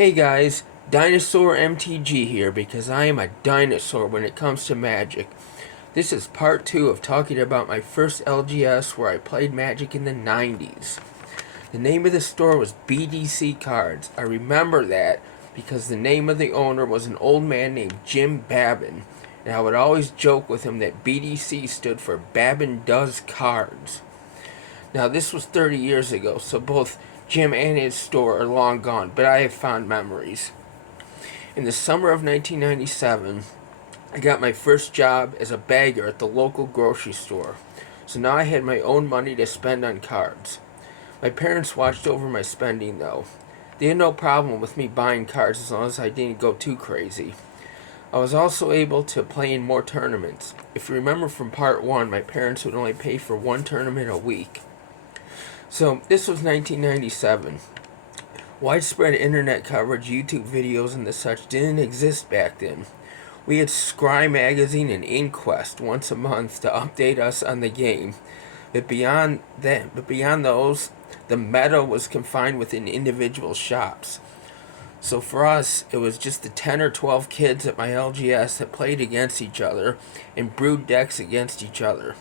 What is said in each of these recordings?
Hey guys, Dinosaur MTG here because I am a dinosaur when it comes to Magic. This is part 2 of talking about my first LGS where I played Magic in the 90s. The name of the store was BDC Cards. I remember that because the name of the owner was an old man named Jim Babin, and I would always joke with him that BDC stood for Babin Does Cards. Now this was 30 years ago, so both Jim and his store are long gone, but I have fond memories. In the summer of 1997, I got my first job as a bagger at the local grocery store, so now I had my own money to spend on cards. My parents watched over my spending though. They had no problem with me buying cards as long as I didn't go too crazy. I was also able to play in more tournaments. If you remember from part 1, my parents would only pay for one tournament a week. So, this was 1997. Widespread internet coverage, YouTube videos, and the such didn't exist back then. We had Scry Magazine and Inquest once a month to update us on the game. But beyond those, the meta was confined within individual shops. So for us, it was just the 10 or 12 kids at my LGS that played against each other and brewed decks against each other.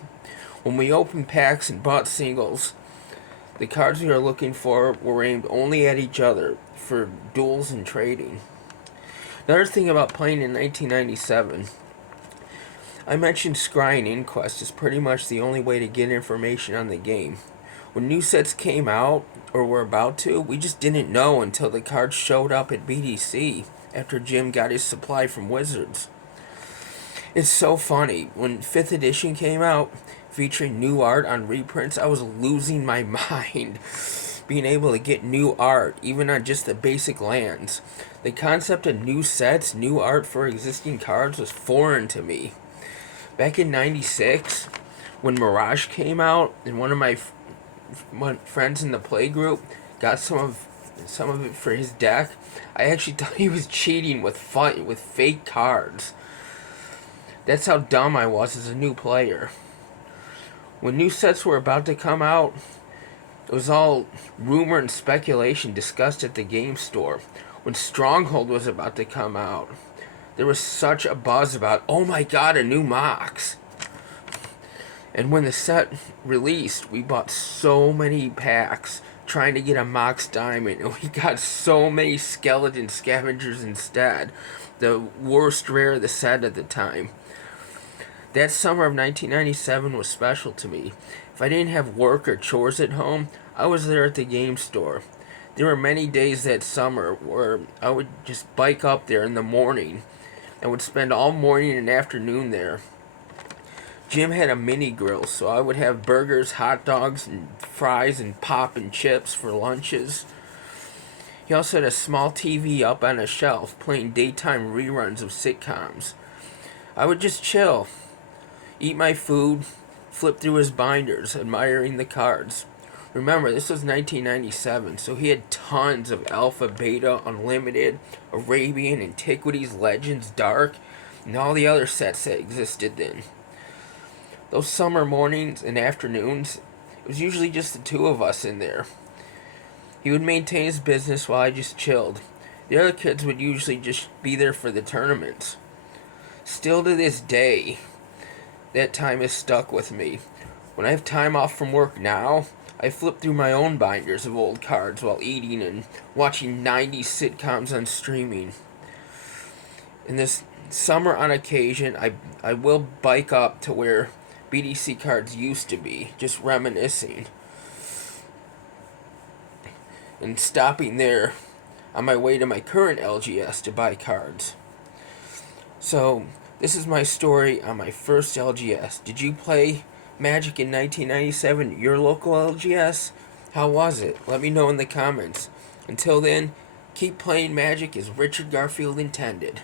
When we opened packs and bought singles, the cards we were looking for were aimed only at each other for duels and trading. Another thing about playing in 1997, I mentioned Scry and Inquest is pretty much the only way to get information on the game. When new sets came out, or were about to, we just didn't know until the cards showed up at BDC after Jim got his supply from Wizards. It's so funny. When 5th edition came out, featuring new art on reprints, I was losing my mind. Being able to get new art, even on just the basic lands. The concept of new sets, new art for existing cards was foreign to me. Back in 96, when Mirage came out, and one of my friends in the play group got some of it for his deck, I actually thought he was cheating with fake cards. That's how dumb I was as a new player. When new sets were about to come out, it was all rumor and speculation discussed at the game store. When Stronghold was about to come out, there was such a buzz about, oh my god, a new Mox. And when the set released, we bought so many packs trying to get a Mox Diamond, and we got so many Skeleton Scavengers instead. The worst rare of the set at the time. That summer of 1997 was special to me. If I didn't have work or chores at home, I was there at the game store. There were many days that summer where I would just bike up there in the morning and would spend all morning and afternoon there. Jim had a mini grill, so I would have burgers, hot dogs, and fries and pop and chips for lunches. He also had a small TV up on a shelf playing daytime reruns of sitcoms. I would just chill, eat my food, flip through his binders, admiring the cards. Remember, this was 1997, so he had tons of Alpha, Beta, Unlimited, Arabian, Antiquities, Legends, Dark, and all the other sets that existed then. Those summer mornings and afternoons, it was usually just the two of us in there. He would maintain his business while I just chilled. The other kids would usually just be there for the tournaments. Still to this day, that time is stuck with me. When I have time off from work now, I flip through my own binders of old cards while eating and watching 90s sitcoms on streaming. In this summer on occasion, I will bike up to where BDC cards used to be, just reminiscing. And stopping there on my way to my current LGS to buy cards. So, this is my story on my first LGS. Did you play Magic in 1997 at your local LGS? How was it? Let me know in the comments. Until then, keep playing Magic as Richard Garfield intended.